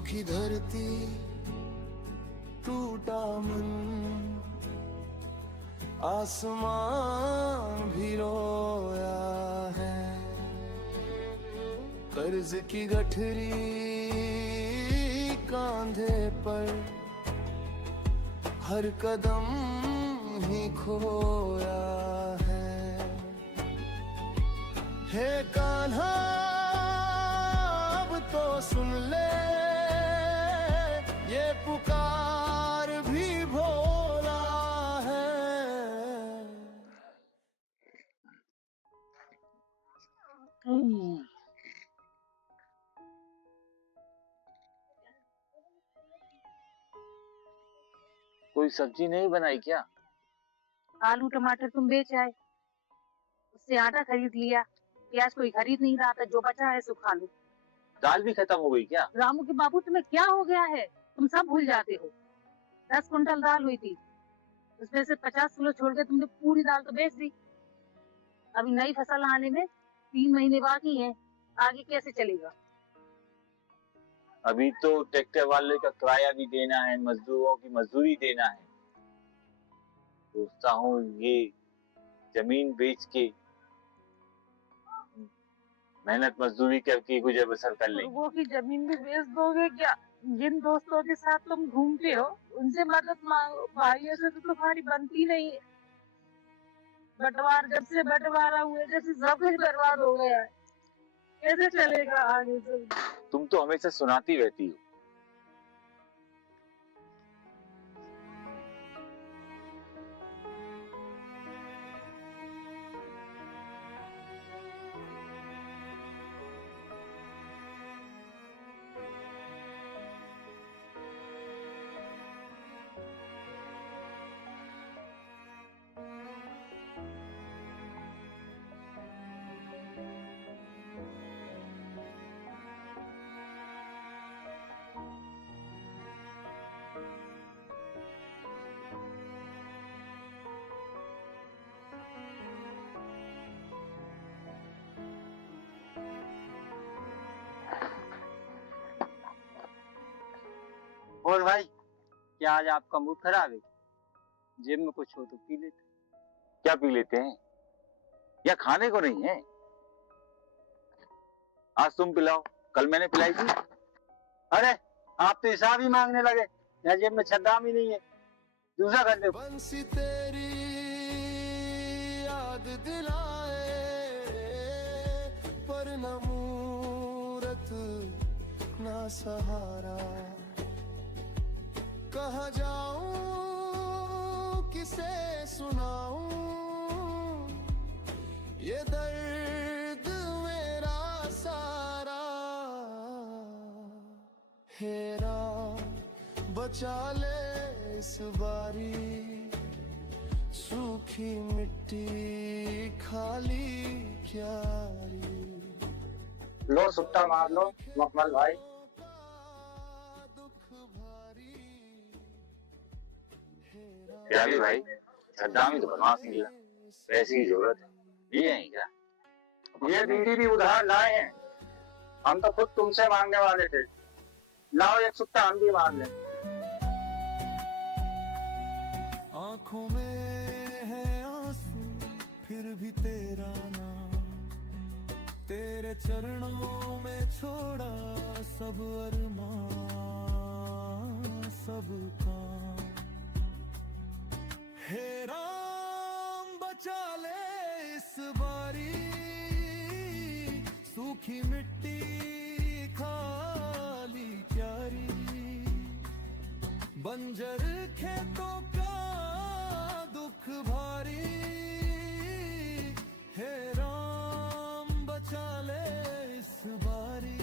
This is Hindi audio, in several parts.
सूखी धरती टूटा मन, आसमान भी रोया है। कर्ज की गठरी कांधे पर, हर कदम ही खोया है कान्हा अब तो सुन ले, ये पुकार भी भोला है। कोई सब्जी नहीं बनाई क्या? आलू टमाटर तुम बेच आए, उससे आटा खरीद लिया, प्याज कोई खरीद नहीं रहा था, जो बचा है सो खा लो। दाल भी खत्म हो गई क्या? रामू के बाबू तुम्हें क्या हो गया है, तुम सब भूल जाते हो। 10 कुंटल दाल हुई थी, उसमें से 50 किलो छोड़ के तुमने पूरी दाल तो बेच दी। अभी नई फसल आने में 3 महीने बाकी हैं, आगे कैसे चलेगा? अभी तो ट्रैक्टर वाले का किराया भी देना है, मजदूरों की मजदूरी देना है। सोचता हूँ ये जमीन बेच के मेहनत मजदूरी करके गुजर बसर कर लेंगे। वो की जमीन भी बेच दोगे क्या? जिन दोस्तों के साथ तुम घूमते हो उनसे मदद मांगो, भाइयों से तो तुम्हारी बनती नहीं है। जब से बंटवारा हुए जैसे सब कुछ बर्बाद हो गया है, कैसे चलेगा आगे से? तुम तो हमेशा सुनाती रहती हो। और भाई, क्या आज आपका मूड खराब है? जेब में कुछ हो तो पी लेते। क्या पी लेते हैं? या खाने को नहीं है? आज तुम पिलाओ, कल मैंने पिलाई थी। अरे आप तो हिसाब ही मांगने लगे, यहाँ जेब में छद्दाम ही नहीं है। दूसरा कर दो। बंसी तेरी याद दिलाए, पर न मूरत न सहारा। कहाँ जाऊं किसे सुनाऊं ये दर्द मेरा सारा। हेरा बचा ले इस बारी, सूखी मिट्टी खाली क्यारी। लो सुट्टा मार लो मखमल भाई। प्यारी भाई, छद्दाम ही तो बनवास मिला, पैसे की जरूरत है, ये है क्या? ये बीड़ी भी उधार लाए हैं, हम तो खुद तुमसे मांगने वाले थे। लाओ एक सुट्टा हम भी मार लें। आंखों में है आंसू फिर भी तेरा नाम, तेरे चरणों में छोड़ा सब अरमान सब काम। हे राम बचा ले इस बारी, सूखी मिट्टी खाली क्यारी। बंजर खेतों का दुख भारी, हे राम बचा ले इस बारी।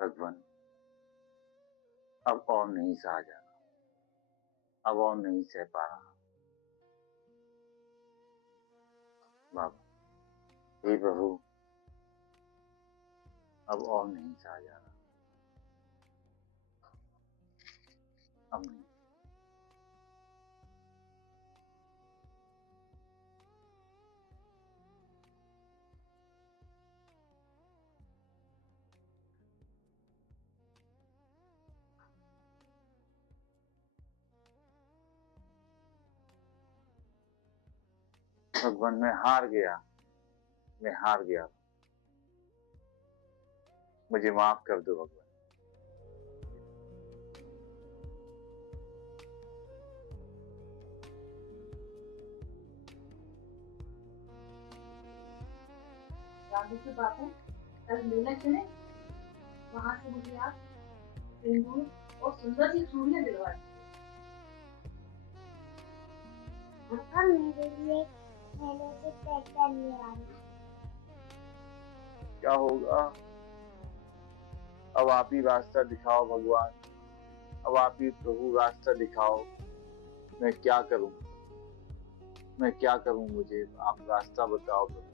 भगवान, अब और नहीं सहा जाना, अब और नहीं सह पा रहा। बाबा, हे प्रभु, अब और नहीं सहा जा रहा, अब नहीं। भगवान, मैं हार गया, मैं हार गया, मुझे माफ कर दो भगवान। राजू की बात है, कल मेला चले, वहां से मुझे आप सिंदूर और सुंदर सी चूड़ियां दिलवा मेरे लिए मेले से पैक करने आना। क्या होगा? अब आप ही रास्ता दिखाओ भगवान, अब आप ही प्रभु रास्ता दिखाओ। मैं क्या करूं, मैं क्या करूं, मुझे आप रास्ता बताओ प्रभु।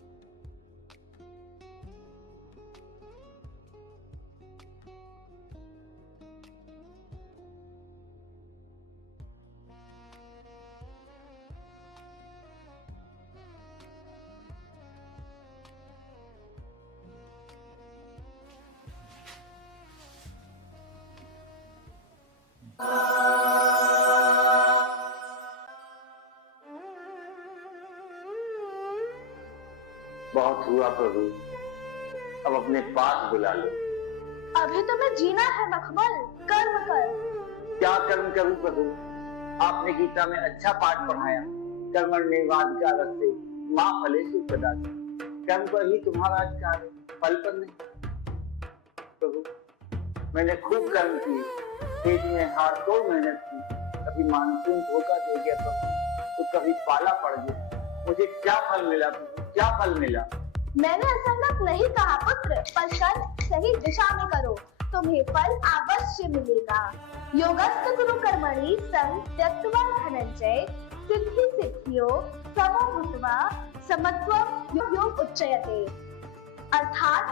बहुत हुआ प्रभु, अब अपने पास बुला लो। अभी तुम्हें जीना है मखमल, कर्म कर। क्या कर्म करूं प्रभु? आपने गीता में अच्छा पाठ पढ़ाया, कर्मण्येवाधिकारस्ते मा फलेषु कदाचन। कर्म पर ही तुम्हारा अधिकार है, फल पर नहीं। प्रभु, मैंने खूब कर्म किए, खेत में हार्डकोर मेहनत की, कभी मानसून धोखा दे गया प्रभु, तो कभी पाला पड़ गया। मुझे क्या फल मिला प्रभु, क्या फल मिला? मैंने असंगत नहीं कहा पुत्र, पर कर्म सही दिशा में करो, तुम्हें फल अवश्य मिलेगा। योगस्थ कुरु कर्मणि त्यक्त्वा धनंजय सिद्धि सिद्धियो समो भूत्वा समत्वं योग उच्यते। अर्थात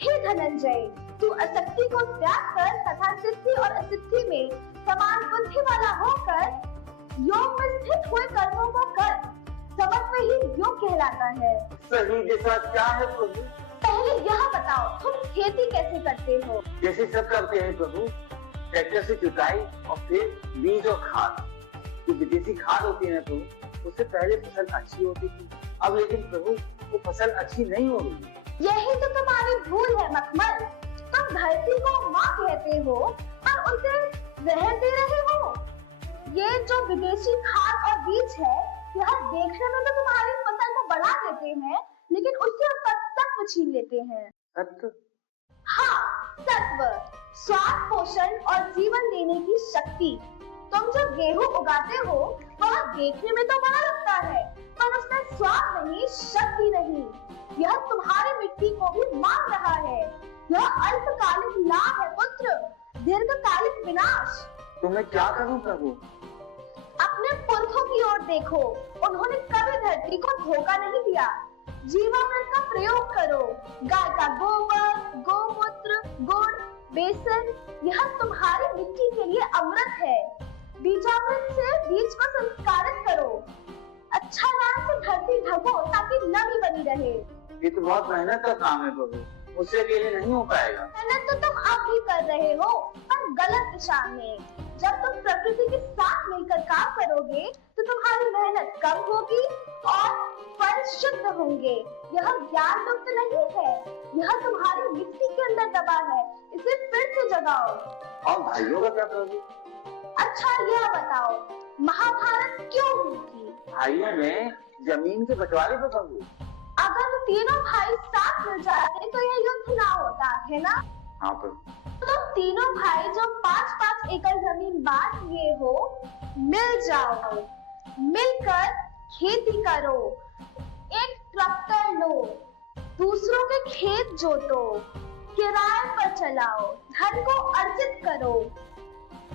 हे धनंजय, तू असक्ति को त्याग कर तथा सिद्धि और असिद्धि में समान बुद्धि वाला होकर योग में स्थित हुए कर्मों को कर। समत्व ही योग कहलाता है। सही दिशा क्या है प्रभु? पहले यह बताओ, तुम खेती कैसे करते हो? जैसे सब करते हैं प्रभु, ट्रैक्टर से जुताई और फिर बीज और खाद। जो विदेशी खाद होती है प्रभु, उससे पहले फसल अच्छी होती थी, अब लेकिन प्रभु वो फसल अच्छी नहीं हो रही। यही तो तुम्हारी भूल है मखमल। तुम धरती को माँ कहते हो और उसे रहन दे रहे हो। ये जो विदेशी खाद और बीज है, यह देखने में तो तुम्हारी फसल को बढ़ा देते हैं, लेकिन उससे उसका सत्व छीन लेते हैं। सत्व? हाँ, सत्व, स्वाद, पोषण और जीवन देने की शक्ति। तुम जो गेहूं उगाते हो, वह देखने में तो बड़ा लगता है, पर उसमें स्वाद नहीं, शक्ति नहीं। यह तुम्हारी मिट्टी को भी मार रहा है। यह अल्पकालिक लाभ है पुत्र, दीर्घकालिक विनाश। तो मैं क्या करूं प्रभु? अपने पुरखों की ओर देखो, उन्होंने कभी धरती को धोखा नहीं दिया। जीवामृत का प्रयोग करो, गाय का गोबर, गोमूत्र, गुड़, बेसन, यह तुम्हारी मिट्टी के लिए अमृत है। बीजामृत से बीज को संस्कारित करो। अच्छा नाम से धरती ढको ताकि नमी बनी रहे। ये तो बहुत मेहनत का काम है प्रभु, उससे अकेले नहीं हो पाएगा। मेहनत तो तुम अब भी कर रहे हो, पर गलत दिशा में। जब तुम प्रकृति के साथ मिलकर काम करोगे, तो तुम्हारी मेहनत कम होगी और फल शुद्ध होंगे। यह ज्ञान लुप्त नहीं है, यह तुम्हारी मिट्टी के अंदर दबा है, इसे फिर से जगाओ। और भाइयों का क्या प्रभु? अच्छा यह बताओ, महाभारत क्यों हुई थी? भाइयों में जमीन के बंटवारे पर प्रभु। अगर तीनों भाई साथ मिल जाते तो यह युद्ध ना होता, है ना? हाँ प्रभु। तुम तीनों भाई जो 5-5 एकड़ जमीन बांट लिए हो, मिल जाओ, मिलकर खेती करो, एक ट्रैक्टर लो, दूसरों के खेत जोतो, किराए पर चलाओ, धन को अर्जित करो,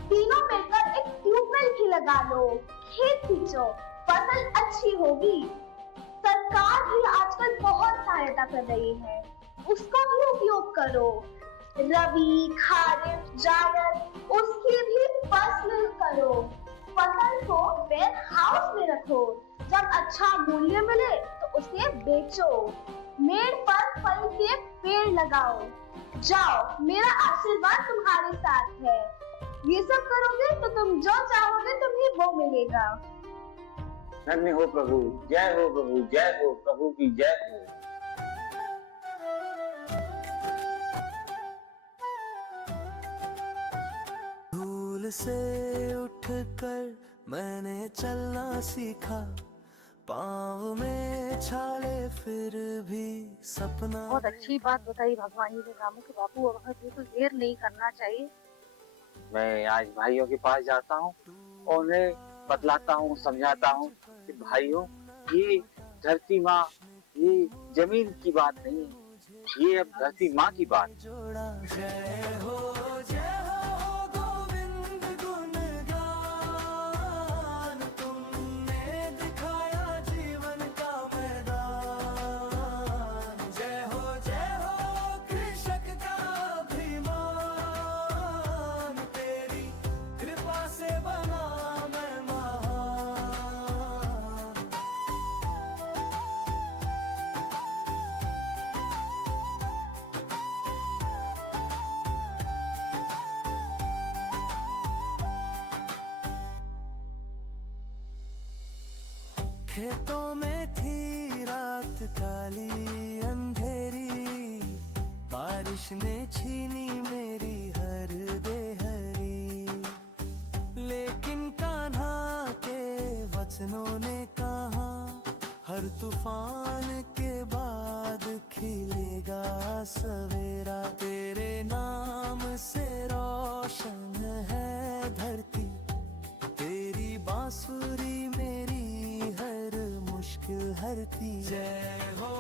तीनों मिलकर एक ट्यूबवेल भी लगा लो, खेत सींचो, फसल अच्छी होगी। सरकार भी आजकल बहुत सहायता कर रही है, उसका भी उपयोग करो। रबी, खरीफ, जायद उसकी भी फसल करो। फसल को वेयर हाउस में रखो, जब अच्छा मूल्य मिले तो उसे बेचो। मेड़ पर फल के पेड़ लगाओ। जाओ, मेरा आशीर्वाद तुम्हारे साथ है। ये सब करोगे तो तुम जो चाहोगे तुम्हें वो मिलेगा। धन्य हो प्रभु, जय हो प्रभु, जय हो प्रभु की जय हो। धूल से उठकर मैंने चलना सीखा, पाँव में छाले फिर भी सपना। बहुत अच्छी बात बताई भगवान जी ने रामू के बाबू, और हमें बिल्कुल देर नहीं करना चाहिए। मैं आज भाइयों के पास जाता हूँ और उन्हें बतलाता हूँ, समझाता हूँ कि भाइयों, ये धरती माँ, ये जमीन की बात नहीं है, ये अब धरती माँ की बात। जय हो गोविंद गुण गान, तुमने दिखाया जीवन का मैदान। जय हो कृषक का अभिमान, तेरी कृपा से बना मैं महान। खेतों में थी रात काली अंधेरी, बारिश ने छीनी मेरी हर बेहरी। लेकिन कान्हा के वचनों ने कहा, हर तूफान के बाद खिलेगा सवेरा। तेरे नाम से रोशन है धरती, तेरी बांसुरी मेरी हर मुश्किल हरती। जय हो